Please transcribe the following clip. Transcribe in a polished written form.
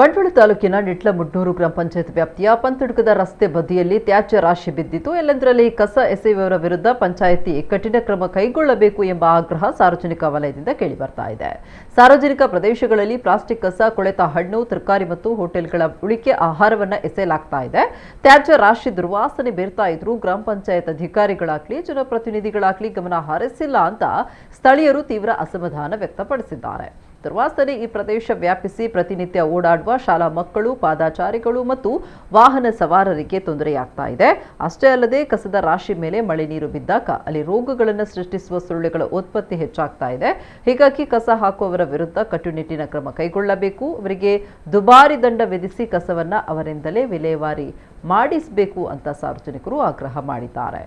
ಬಂಟ್ವಾಳ ತಾಲೂಕಿನ ನಿಟ್ಲಮುಡ್ನೂರು ಗ್ರಾಮ ಪಂಚಾಯತ್ ವ್ಯಾಪ್ತಿಯ ಪಂತುಡುಕದ ರಸ್ತೆ ಬದಿಯಲ್ಲಿ ತ್ಯಾಜ್ಯ ರಾಶಿ ಬಿದ್ದಿತು. ಎಲ್ಲೆಂದರಲ್ಲಿ ಕಸ ಎಸೆಯುವವರ ವಿರುದ್ಧ ಪಂಚಾಯಿತಿ ಕಠಿಣ ಕ್ರಮ ಕೈಗೊಳ್ಳಬೇಕು ಎಂಬ ಆಗ್ರಹ ಸಾರ್ವಜನಿಕ ವಲಯದಿಂದ ಕೇಳಿಬರ್ತಾ ಇದೆ. ಸಾರ್ವಜನಿಕ ಪ್ರದೇಶಗಳಲ್ಲಿ ಪ್ಲಾಸ್ಟಿಕ್ ಕಸ, ಕೊಳೆತ ಹಣ್ಣು, ತರಕಾರಿ ಮತ್ತು ಹೋಟೆಲ್ಗಳ ಉಳಿಕೆ ಆಹಾರವನ್ನು ಎಸೆಯಲಾಗ್ತಾ ಇದೆ. ತ್ಯಾಜ್ಯ ರಾಶಿ ದುರ್ವಾಸನೆ ಬೀರ್ತಾ ಇದ್ರು ಗ್ರಾಮ ಪಂಚಾಯತ್ ಅಧಿಕಾರಿಗಳಾಗ್ಲಿ ಜನಪ್ರತಿನಿಧಿಗಳಾಗ್ಲಿ ಗಮನ ಹರಿಸಿಲ್ಲ ಅಂತ ಸ್ಥಳೀಯರು ತೀವ್ರ ಅಸಮಾಧಾನ ವ್ಯಕ್ತಪಡಿಸಿದ್ದಾರೆ. ದುರ್ವಾಸನೆ ಈ ಪ್ರದೇಶ ವ್ಯಾಪಿಸಿ ಪ್ರತಿನಿತ್ಯ ಓಡಾಡುವ ಶಾಲಾ ಮಕ್ಕಳು, ಪಾದಾಚಾರಿಗಳು ಮತ್ತು ವಾಹನ ಸವಾರರಿಗೆ ತೊಂದರೆಯಾಗ್ತಾ ಇದೆ. ಅಷ್ಟೇ ಅಲ್ಲದೆ ಕಸದ ರಾಶಿ ಮೇಲೆ ಮಳೆ ನೀರು ಬಿದ್ದಾಗ ಅಲ್ಲಿ ರೋಗಗಳನ್ನು ಸೃಷ್ಟಿಸುವ ಸೊಳ್ಳೆಗಳ ಉತ್ಪತ್ತಿ ಹೆಚ್ಚಾಗ್ತಾ ಇದೆ. ಹೀಗಾಗಿ ಕಸ ಹಾಕುವವರ ವಿರುದ್ಧ ಕಟ್ಟುನಿಟ್ಟಿನ ಕ್ರಮ ಕೈಗೊಳ್ಳಬೇಕು. ಅವರಿಗೆ ದುಬಾರಿ ದಂಡ ವಿಧಿಸಿ ಕಸವನ್ನ ಅವರಿಂದಲೇ ವಿಲೇವಾರಿ ಮಾಡಿಸಬೇಕು ಅಂತ ಸಾರ್ವಜನಿಕರು ಆಗ್ರಹ ಮಾಡಿದ್ದಾರೆ.